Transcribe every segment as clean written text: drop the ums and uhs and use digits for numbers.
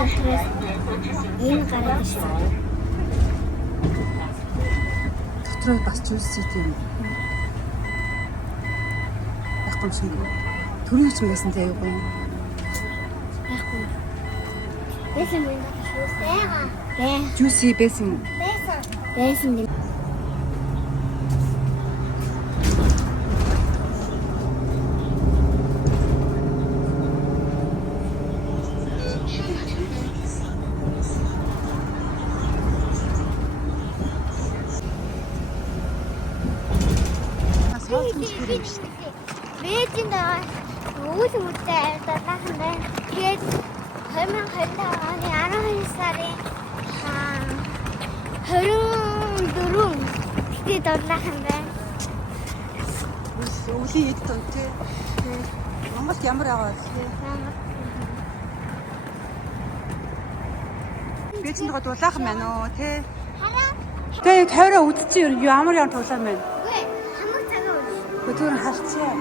дотроос энэ гараад ирсэн. Дотроо бас зүйлсий тийм. Яахгүй шиг. Төрөйч юм байсан заяа юу юм. Яахгүй. Байсан юм даа шүү. Яага. Жүүси байсан юм. Байсан юм. Вэжинд үйл үдтэй ажилласан байна. Тэгээд 2025 оны 12 сарын 24 тэд орлах юм байна. Өвлийн эд тон тий. Монголд ямар яваа вэ? Вэжинд гоо дулаахан байна уу тий. Тэгээ тойроо үдчих ямар тоглоом байна. Үгүй хамаг цагаа үз. Өдөр нь харцгаа.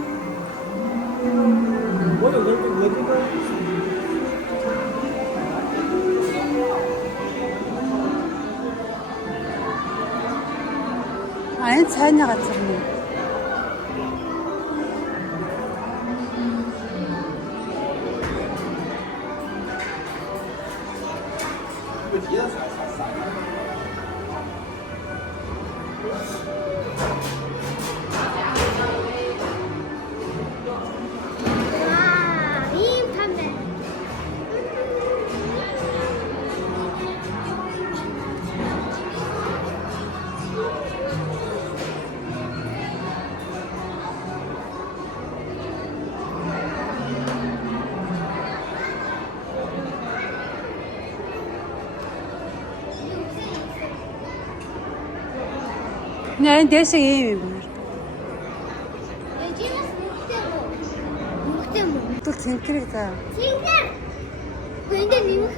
Энэ цайны газар нь. Ийм том байна. Нэ дэшээ юм байна. Ежинас мөхтэй мө. Түл цэнхрэг заа. Цэнгэр. Энд нэмэх.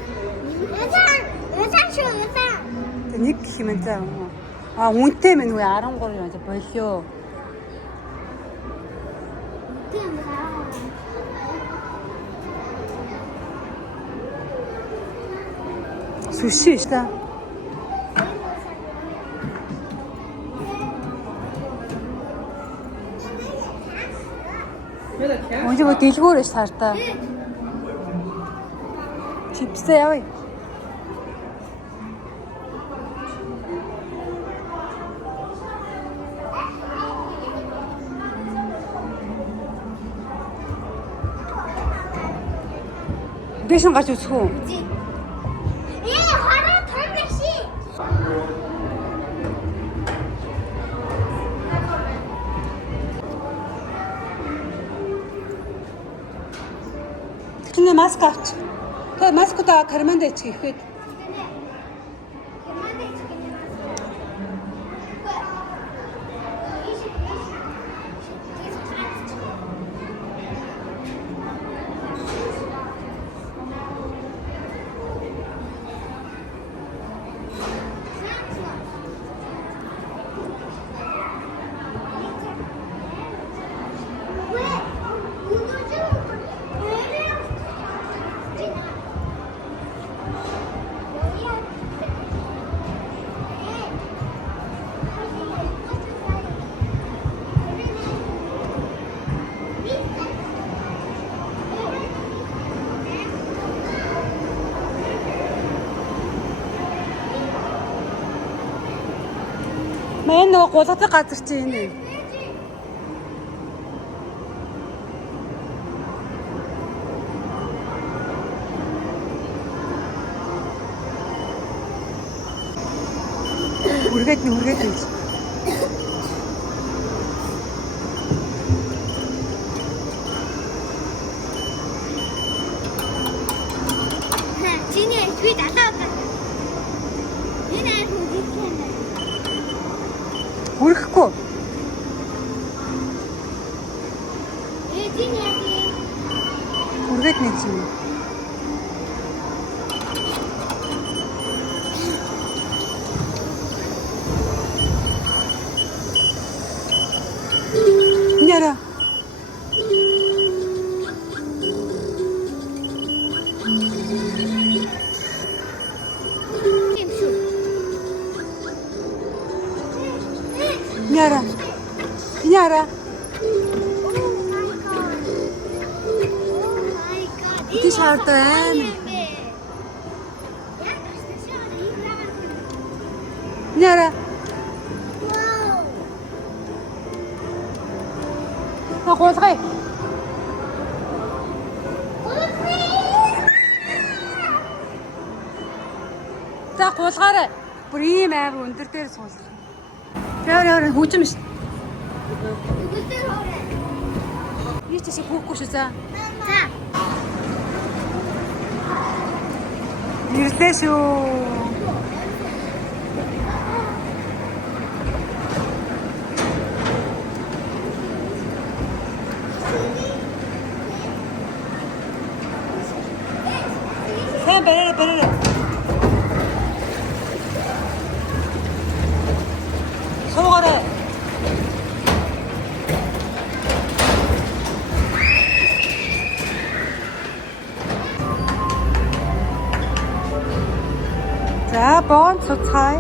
Ясан шүү ясан. Нэг гэх юм заа. Үнэтэй мэн үе 13 юм болио. Тийм аа. Суши шүү. Өнөөдөр дэлгүүрээс сартаа. Чипсээ явъя. Дэшин гарч үзэх үү? Хараа том биши. Чиний маск авч. Тэгээ маскудаа карманд ич гэхэд. Мэн нөө гулгадаг газар чи энэ. Үргээд нь. Чиний би далаад. Энэ айх үгүй юм. Хүрэхгүй. Чиний яа. Үргээд нэг юм. Няра. Яра. Яра. Ти шаардсан. Яра. Гуулгая. За гуулгаарай. Бүр ийм амар өндөр дээр суулгах. Яа хүчм ш. Ийч чи хүүхгүй шүү за. За. Ирлээ шүү. Бараа. Суугаарай. За, бон цуцгай.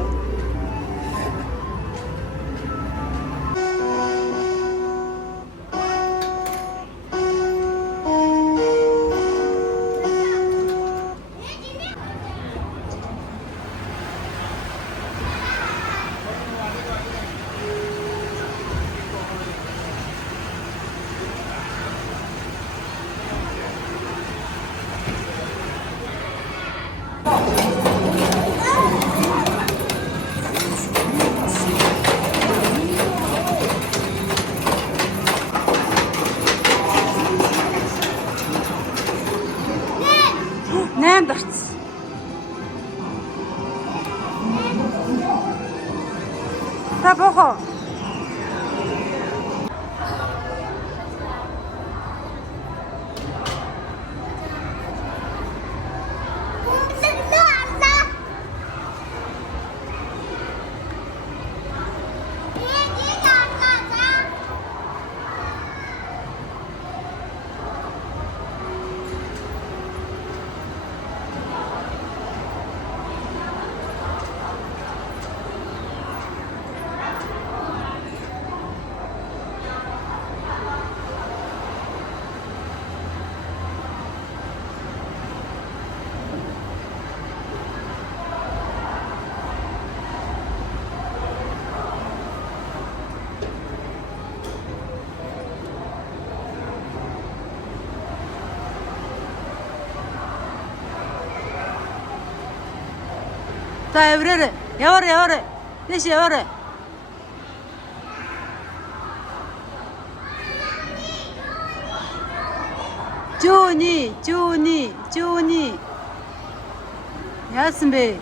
Нэм дурц. Та бохо. За явраа. Яваа. Дэш яваа. Жуни. Яасан бэ?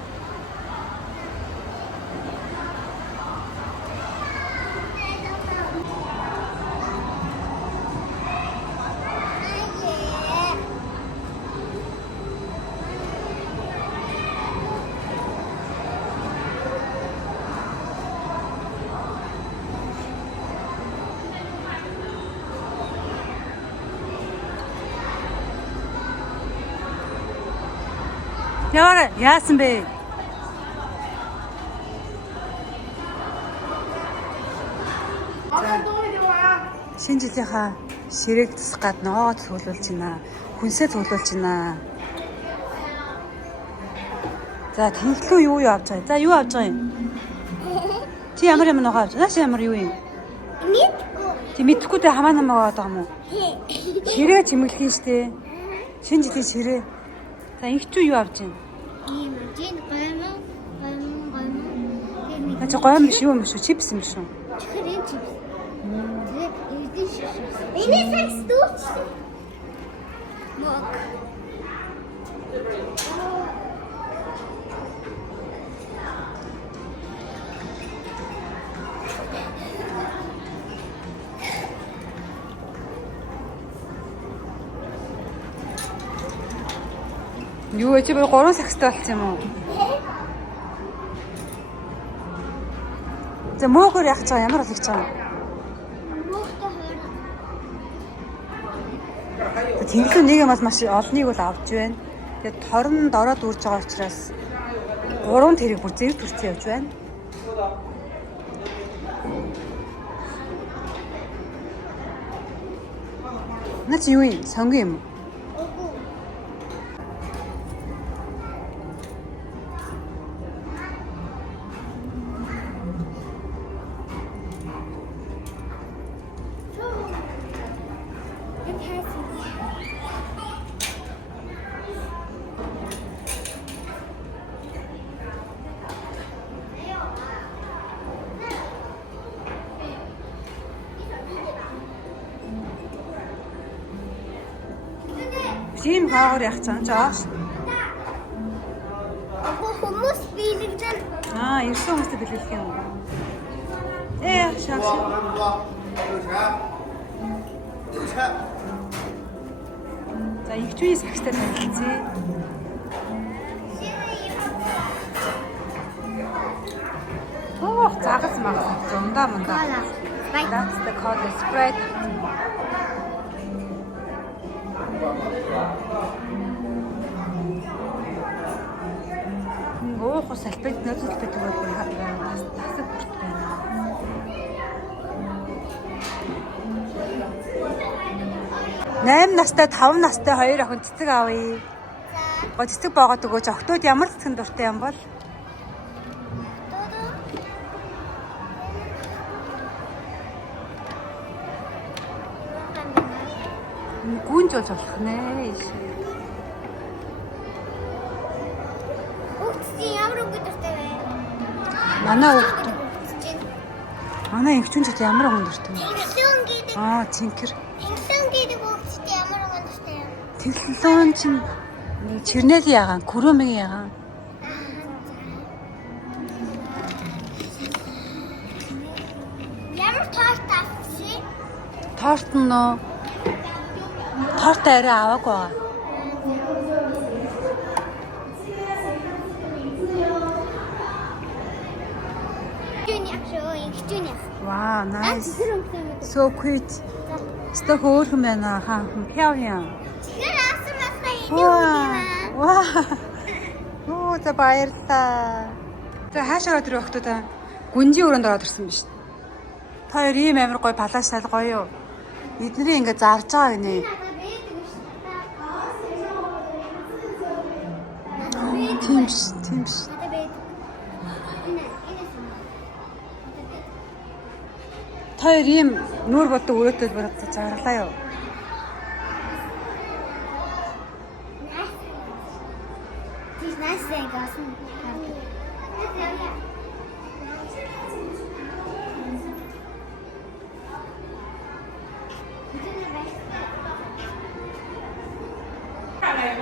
Яваа. Яасан бэ? Шинэ жилийнхаа ширээг тусах гад ногоо цуглуулж байна. Хүнсээ цуглуулж байна. За тэнхлүү юу авч байгаа? За юу авч байгаа юм? Чи ямар ногоо авч? Наач ямар юу юм? Мэдгүй. Чи мэдхгүй тэ хамаа намаа байгаа юм уу? Ширээ чимэглэх юм штэ. Шинэ жилийн ширээ. За инхчүү юу авч байна? Ийм жин гоймон. Ача гойм биш юу юм шүү? Чипс юм шүү. Чихрийн чипс. Тэгээ эвдэн шиш. Энэ сакс дүүч. Мок. Юу чи би 3 сакстай болсон юм уу? За мөөгөр яах гэж байгаа ямар бол хийж байгаа юм? Моктой хойно. Тэнглүү нэг юм бол маш олныг бол авч байна. Тэгээд торон дороод үрж байгаа учраас 3 тэрэг бүр зэрэг төрцөө явж байна. Наач юу юм? Сонго юм уу? Үгүй. Тийм хаагаар яах цаан жааш. Хүмүүс биелэгдэн. Ирсэн хүмүүстэй бэлгэлэх юм уу? Шааш. За ихчүү сагстай танилцъя. Загас магас зундаа мандаа. That's the code spread. Уух салбарт нөөцөлбөд өгөөд тасаг бүрт байна. Нэм настай 5 настай 2 охин цэцэг авъя. Гоо цэцэг боогод өгөөч. Охтууд ямар цэцэг дуртай юм бол? Гүнж болж болох нэ. Ямар үг дуртай вэ? Манай инхчүүн ч ямар хүн дуртай вэ? Тэглүүн гэдэг. Цэнхэр. Тэглүүн гэдэг үгтэй ямар үг дуртай юм? Тэглүүн чинь чирнэлийн ягаан, күрөөмгийн ягаан. Ямар торт авчих? Торт нь торт арай аваагүй байгаа. Wow, nice. So cute. Стох өөрхөн байна хаан пяуян. Тэгэхээр аасан насаа ийм үү? Оо за баярлаа. За хаашаа өдөр өгтөө гүнжийн өрөөнд ороод ирсэн биз. Та хоёр ийм амар гоё палашаал гоё юу? Эднэрийг ингээд зарж байгаа гинэ. Тимс. Та хоёр ийм нүүр боддог өрөөтэй бараг зарлаа юу?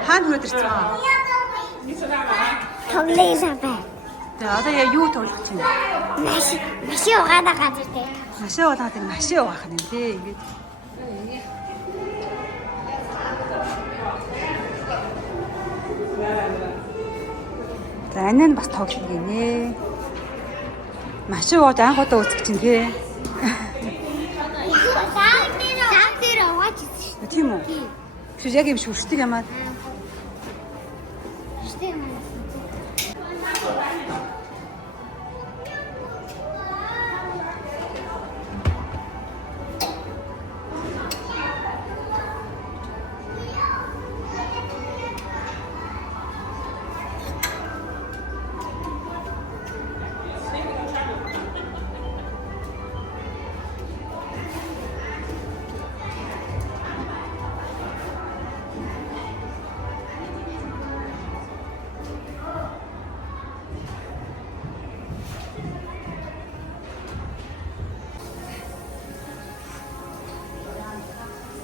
Хаан хүрээд ирсэн байна. Тоглоё бай. Тэгээ одоо юу тоглох чинь? Машин угаана газар дээр. Машин угаах нь тий ингээд. За энэ нь бас тоглох гинэ. Машин ууж анх удаа үзэх чинь тий. Зам дээр угааж ирсэн. Тийм үү? Чи яг юм шүршдэг юмаа.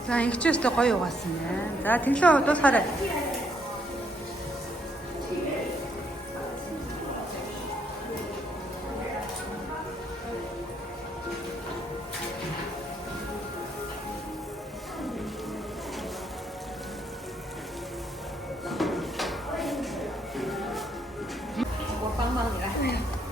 За ихчээстэй гоё угаасан байна. За тэглээ дуусгаарай.我帮忙你来。